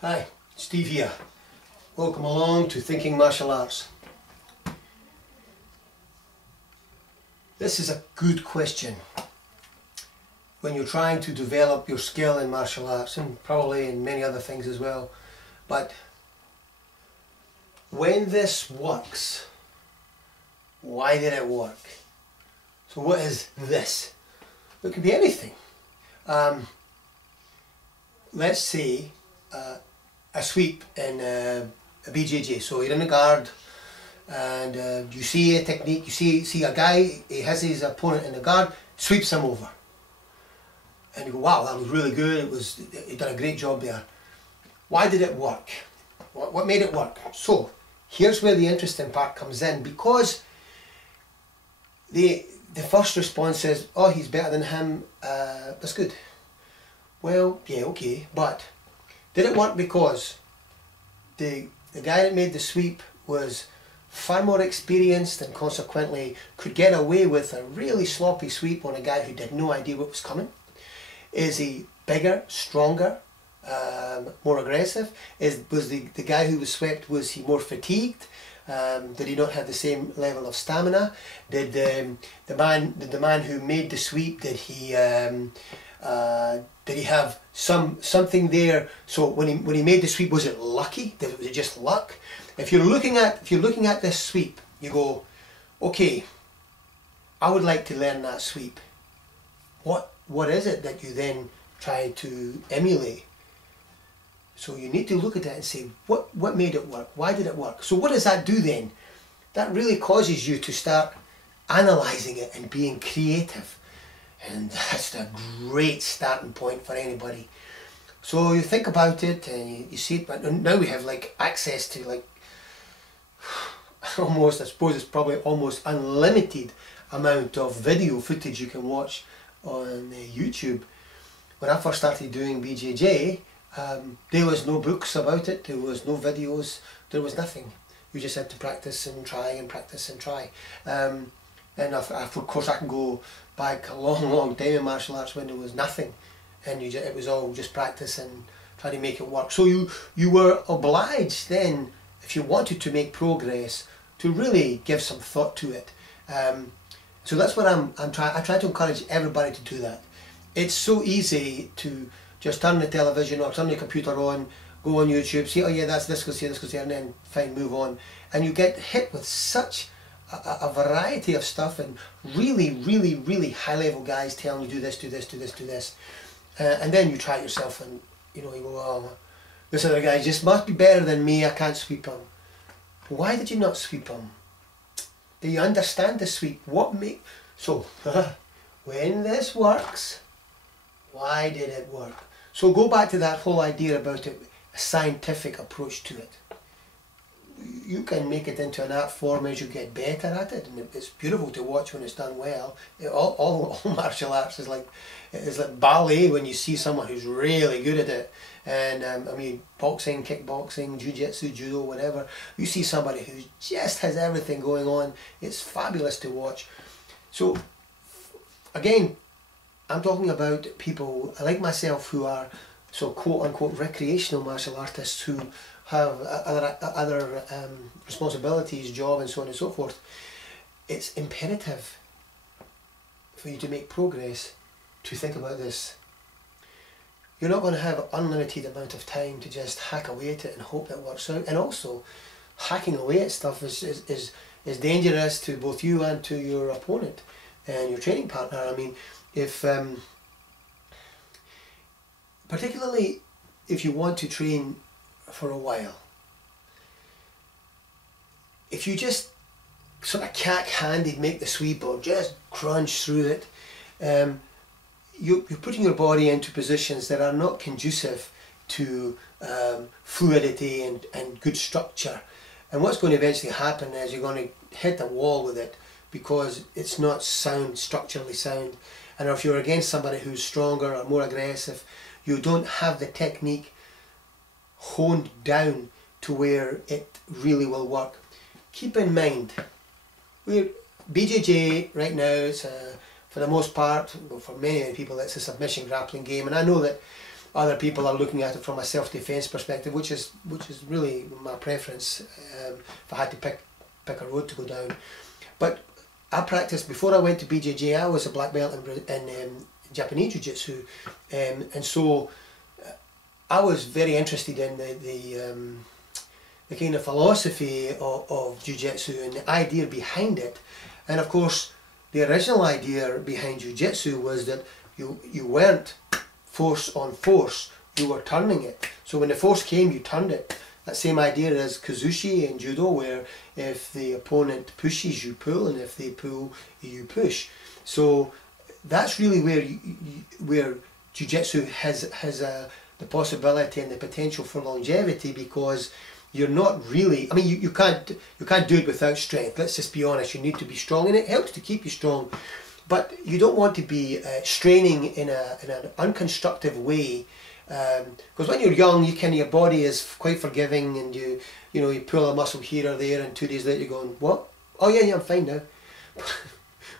Hi, Steve here. Welcome along to Thinking Martial Arts. This is a good question when you're trying to develop your skill in martial arts, and probably in many other things as well. But when this works, why did it work? So what is this? It could be anything. Let's say a sweep in a BJJ. So you're in the guard and you see a technique, you see a guy, he has his opponent in the guard, sweeps him over. And you go, wow, that was really good, he done a great job there. Why did it work? What made it work? So here's where the interesting part comes in, because the first response is, oh, he's better than him, that's good. Well, yeah, okay, but did it work because the guy that made the sweep was far more experienced and consequently could get away with a really sloppy sweep on a guy who had no idea what was coming? Is he bigger, stronger, more aggressive? Was the guy who was swept, was he more fatigued? Did he not have the same level of stamina? Did the man who made the sweep, did he have something there? So when he made the sweep, was it lucky? Was it just luck? If you're looking at this sweep, you go, okay, I would like to learn that sweep. What is it that you then try to emulate? So you need to look at that and say, what made it work? Why did it work? So what does that do then? That really causes you to start analysing it and being creative. And that's a great starting point for anybody. So you think about it and you see it, but now we have like access to like almost, I suppose it's probably almost unlimited amount of video footage you can watch on YouTube. When I first started doing BJJ, there was no books about it, there was no videos, there was nothing. You just had to practice and try and practice and try. And of course I can go back a long time in martial arts when there was nothing, and it was all just practice and try to make it work. So you were obliged then, if you wanted to make progress, to really give some thought to it. So that's what I try to encourage everybody to do that. It's so easy to just turn the television or turn the computer on, go on YouTube, see, oh yeah, this goes here, and then fine, move on. And you get hit with such a variety of stuff, and really high level guys telling you do this, do this, do this, do this. And then you try it yourself and you go, oh, this other guy just must be better than me, I can't sweep him. Why did you not sweep him? Do you understand the sweep? So, when this works, why did it work? So go back to that whole idea about a scientific approach to it. You can make it into an art form as you get better at it, and it's beautiful to watch when it's done well. All martial arts is like ballet when you see someone who's really good at it. And I mean, boxing, kickboxing, jiu-jitsu, judo, whatever. You see somebody who just has everything going on. It's fabulous to watch. So again, I'm talking about people like myself who are so quote-unquote recreational martial artists who have other responsibilities, job and so on and so forth. It's imperative for you to make progress to think about this. You're not going to have an unlimited amount of time to just hack away at it and hope that works out. And also, hacking away at stuff is dangerous to both you and to your opponent and your training partner. I mean, if particularly if you want to train for a while, if you just sort of cack-handed make the sweep or just crunch through it, you're putting your body into positions that are not conducive to fluidity and good structure. And what's going to eventually happen is you're going to hit the wall with it because it's not structurally sound. And if you're against somebody who's stronger or more aggressive, you don't have the technique honed down to where it really will work. Keep in mind, BJJ right now, it's for the most part, for many people, it's a submission grappling game, and I know that Other people are looking at it from a self-defense perspective, which is really my preference. If I had to pick a road to go down, but I practiced before I went to BJJ. I was a black belt in Japanese Jiu-Jitsu, and so I was very interested in the kind of philosophy of Jiu-Jitsu and the idea behind it. And of course, the original idea behind Jiu-Jitsu was that you weren't force on force, you were turning it. So when the force came, you turned it. That same idea as Kazushi in Judo, where if the opponent pushes, you pull, and if they pull, you push. So that's really where Jiu-Jitsu has the possibility and the potential for longevity, because you're not really, I mean, you can't do it without strength. Let's just be honest. You need to be strong, and it helps to keep you strong, but you don't want to be straining in an unconstructive way, because when you're young, your body is quite forgiving, and you pull a muscle here or there, and 2 days later you're going, what? Oh yeah, I'm fine now.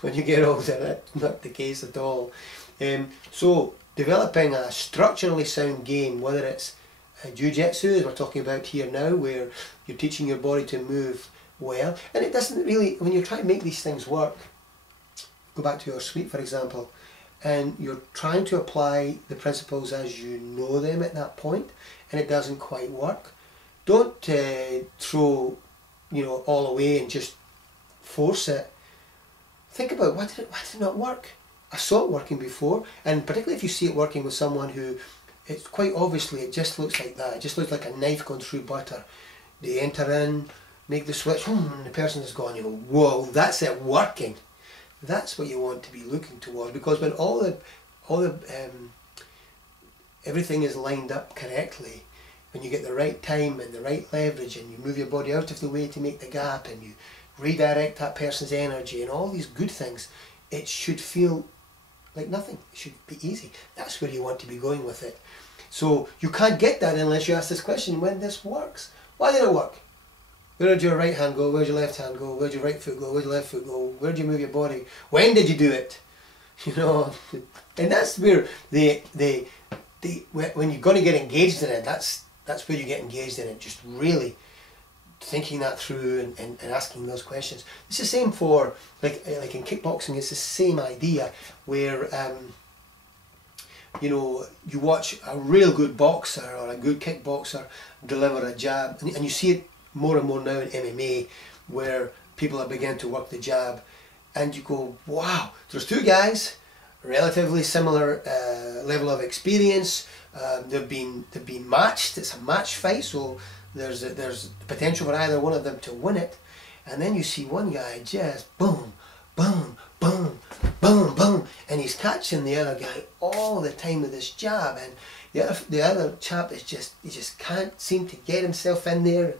When you get older, that's not the case at all. So developing a structurally sound game, whether it's Jiu-Jitsu, as we're talking about here now, where you're teaching your body to move well, and it doesn't really, when you're trying to make these things work, go back to your sweep for example, and you're trying to apply the principles as you know them at that point, and it doesn't quite work, don't throw all away and just force it. Think about why did it not work? I saw it working before, and particularly if you see it working with someone who, it's quite obviously, it just looks like that. It just looks like a knife going through butter. They enter in, make the switch, and the person is gone. You go, whoa, that's it working. That's what you want to be looking towards, because when everything is lined up correctly, when you get the right time and the right leverage, and you move your body out of the way to make the gap, and you redirect that person's energy, and all these good things, it should feel like nothing. It should be easy. That's where you want to be going with it. So you can't get that unless you ask this question: when this works, why did it work? Where did your right hand go? Where did your left hand go? Where did your right foot go? Where did your left foot go? Where did you move your body? When did you do it? And that's where when you're going to get engaged in it, that's where you get engaged in it. Just really thinking that through and asking those questions. It's the same for like in kickboxing. It's the same idea where you watch a real good boxer or a good kickboxer deliver a jab, and you see it more and more now in MMA, where people are beginning to work the jab, and you go, wow, there's two guys, relatively similar level of experience. They've been matched. It's a match fight, so there's potential for either one of them to win it. And then you see one guy just boom, boom, boom, boom, boom, and he's catching the other guy all the time with this jab, and the other chap is he just can't seem to get himself in there.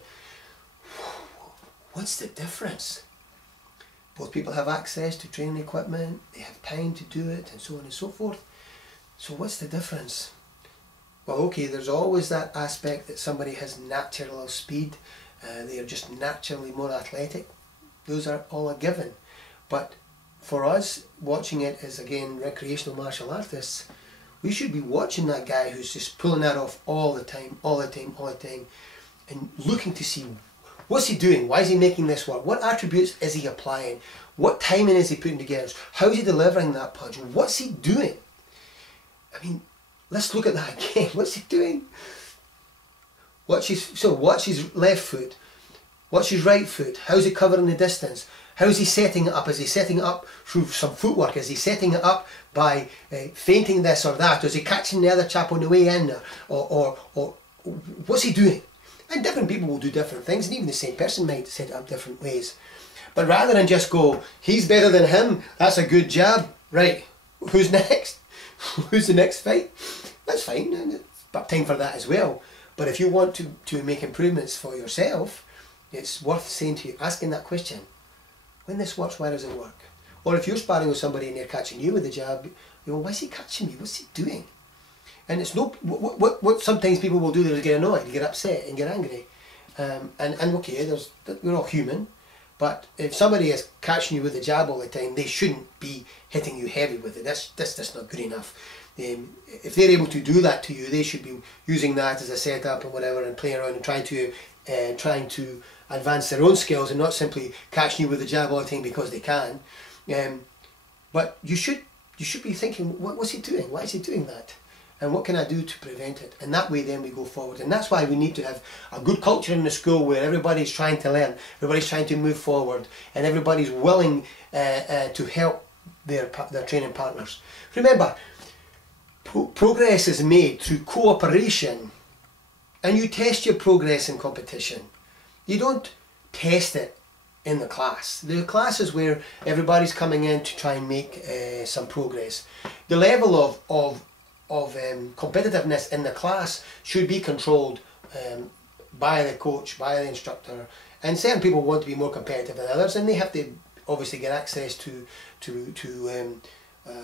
What's the difference? Both people have access to training equipment, they have time to do it, and so on and so forth. So what's the difference? Well, okay, there's always that aspect that somebody has natural speed, they are just naturally more athletic. Those are all a given. But for us, watching it as, again, recreational martial artists, we should be watching that guy who's just pulling that off all the time, and looking to see, what's he doing? Why is he making this work? What attributes is he applying? What timing is he putting together? How is he delivering that punch? What's he doing? I mean, let's look at that again. What's he doing? Watch his left foot. Watch his right foot. How's he covering the distance? How is he setting it up? Is he setting it up through some footwork? Is he setting it up by feinting this or that? Or is he catching the other chap on the way in? Or what's he doing? And different people will do different things, and even the same person might set it up different ways. But rather than just go, he's better than him, that's a good jab, right, who's next? Who's the next fight? That's fine, and it's time for that as well. But if you want to make improvements for yourself, it's worth saying to you, asking that question, when this works, why does it work? Or if you're sparring with somebody and they're catching you with a jab, you go, why is he catching me? What's he doing? And it's no, what sometimes people will do is get annoyed, get upset and get angry. And okay, we're all human, but if somebody is catching you with a jab all the time, they shouldn't be hitting you heavy with it. That's not good enough. if they're able to do that to you, they should be using that as a setup and whatever, and playing around and trying to advance their own skills, and not simply catching you with the jab all the time because they can. But you should be thinking, what's he doing? Why is he doing that? And what can I do to prevent it? And that way then we go forward. And that's why we need to have a good culture in the school where everybody's trying to learn, everybody's trying to move forward, and everybody's willing to help their training partners. Remember, progress is made through cooperation, and you test your progress in competition. You don't test it in the class. The class is where everybody's coming in to try and make some progress. The level of competitiveness in the class should be controlled by the coach, by the instructor, and certain people want to be more competitive than others, and they have to obviously get access to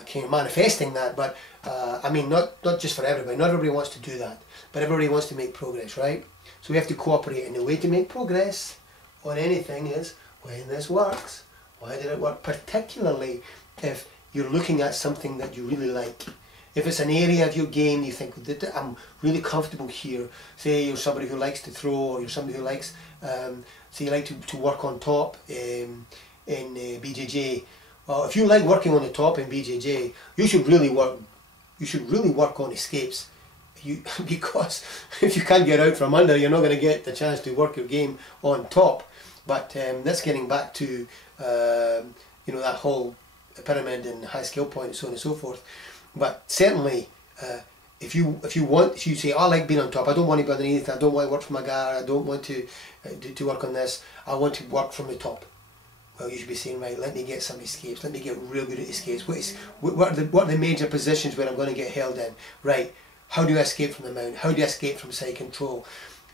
kind of manifesting that. But I mean, not just for everybody. Not everybody wants to do that, but everybody wants to make progress, right? So we have to cooperate, and the way to make progress on anything is when this works. Why did it work? Particularly if you're looking at something that you really like. If it's an area of your game you think, I'm really comfortable here, say you're somebody who likes to throw, or you're somebody who likes, say you like to work on top in BJJ. Well, if you like working on the top in BJJ, you should really work on escapes. Because if you can't get out from under, you're not going to get the chance to work your game on top. But that's getting back to you know, that whole pyramid and high skill point, so on and so forth. But certainly, if you say, oh, I like being on top, I don't want to be underneath, I don't want to work from my guard, I don't want to work on this, I want to work from the top. Well, you should be saying, right, let me get some escapes, let me get real good at escapes. What are the major positions where I'm going to get held in? Right, how do I escape from the mount? How do I escape from side control?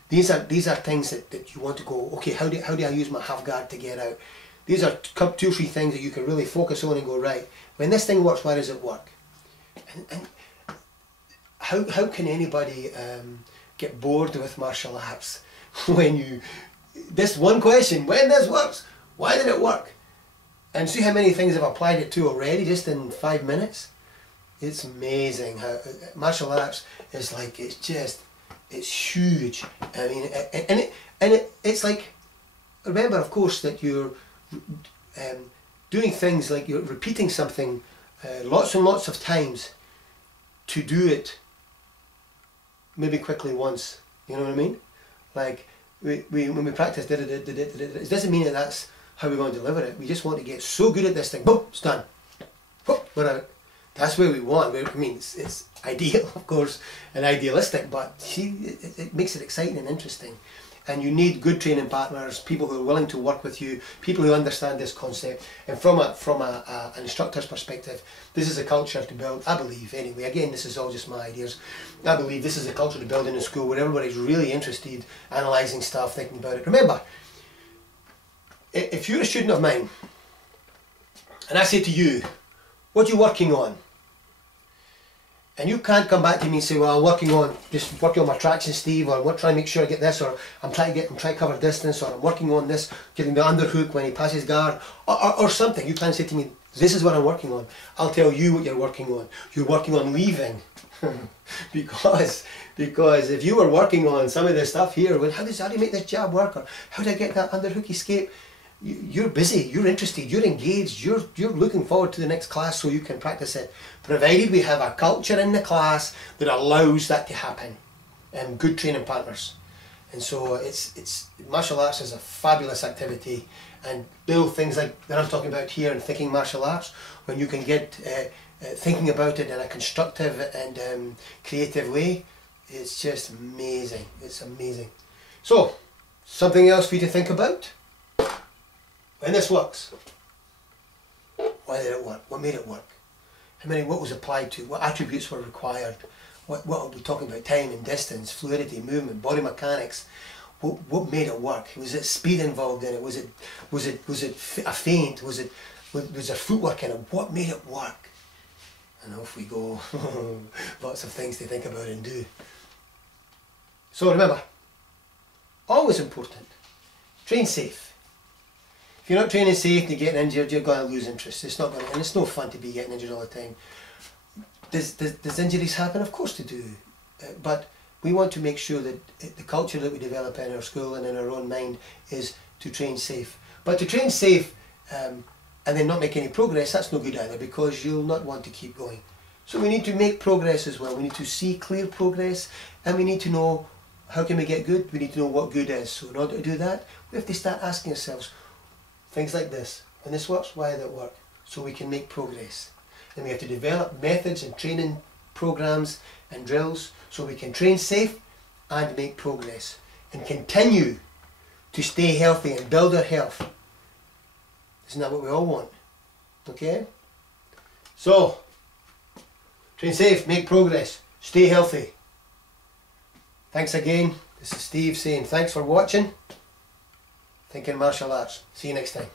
These are things that you want to go, okay, how do I use my half guard to get out? These are 2 or 3 things that you can really focus on and go, right, when this thing works, why does it work? And how can anybody get bored with martial arts when this one question, when this works, why did it work? And see how many things I've applied it to already just in 5 minutes? It's amazing how martial arts is like, it's huge. I mean, it's like, remember of course that you're doing things like you're repeating something lots and lots of times to do it maybe quickly once, you know what I mean? Like when we practice it doesn't mean that that's how we're going to deliver it. We just want to get so good at this thing, boom, it's done, boom, we're out. That's where we want. I mean, it's ideal, of course, and idealistic, but see, it makes it exciting and interesting. And you need good training partners, people who are willing to work with you, people who understand this concept. And from an instructor's perspective, this is a culture to build, I believe, anyway. Again, this is all just my ideas. I believe this is a culture to build in a school where everybody's really interested, analysing stuff, thinking about it. Remember, if you're a student of mine, and I say to you, what are you working on? And you can't come back to me and say, well, I'm working on my traction, Steve, or I'm trying to make sure I get this, or I'm trying to cover distance, or I'm working on this, getting the underhook when he passes guard, or something. You can't say to me, this is what I'm working on. I'll tell you what you're working on. You're working on leaving. because if you were working on some of this stuff here, well, how do you make this jab work, or how do I get that underhook escape? You're busy, you're interested, you're engaged, you're looking forward to the next class so you can practice it, provided we have a culture in the class that allows that to happen, and good training partners. And so it's martial arts is a fabulous activity, and little things like that I'm talking about here in thinking martial arts, when you can get thinking about it in a constructive and creative way, it's just amazing. It's amazing. So something else for you to think about. When this works, why did it work? What made it work? What was applied to? What attributes were required? What are we talking about? Time and distance, fluidity, movement, body mechanics. What made it work? Was it speed involved in it? Was it a feint? Was there footwork in it? What made it work? And off we go. Lots of things to think about and do. So remember, always important, train safe. If you're not training safe and you're getting injured, you're going to lose interest. It's not going to, and it's no fun to be getting injured all the time. Does injuries happen? Of course they do. But we want to make sure that the culture that we develop in our school and in our own mind is to train safe. But to train safe and then not make any progress, that's no good either, because you'll not want to keep going. So we need to make progress as well. We need to see clear progress, and we need to know how can we get good. We need to know what good is. So in order to do that, we have to start asking ourselves things like this. When this works, why did it work? So we can make progress. And we have to develop methods and training programs and drills so we can train safe and make progress and continue to stay healthy and build our health. Isn't that what we all want? Okay? So, train safe, make progress, stay healthy. Thanks again. This is Steve saying thanks for watching. Thinking Martial Arts. See you next time.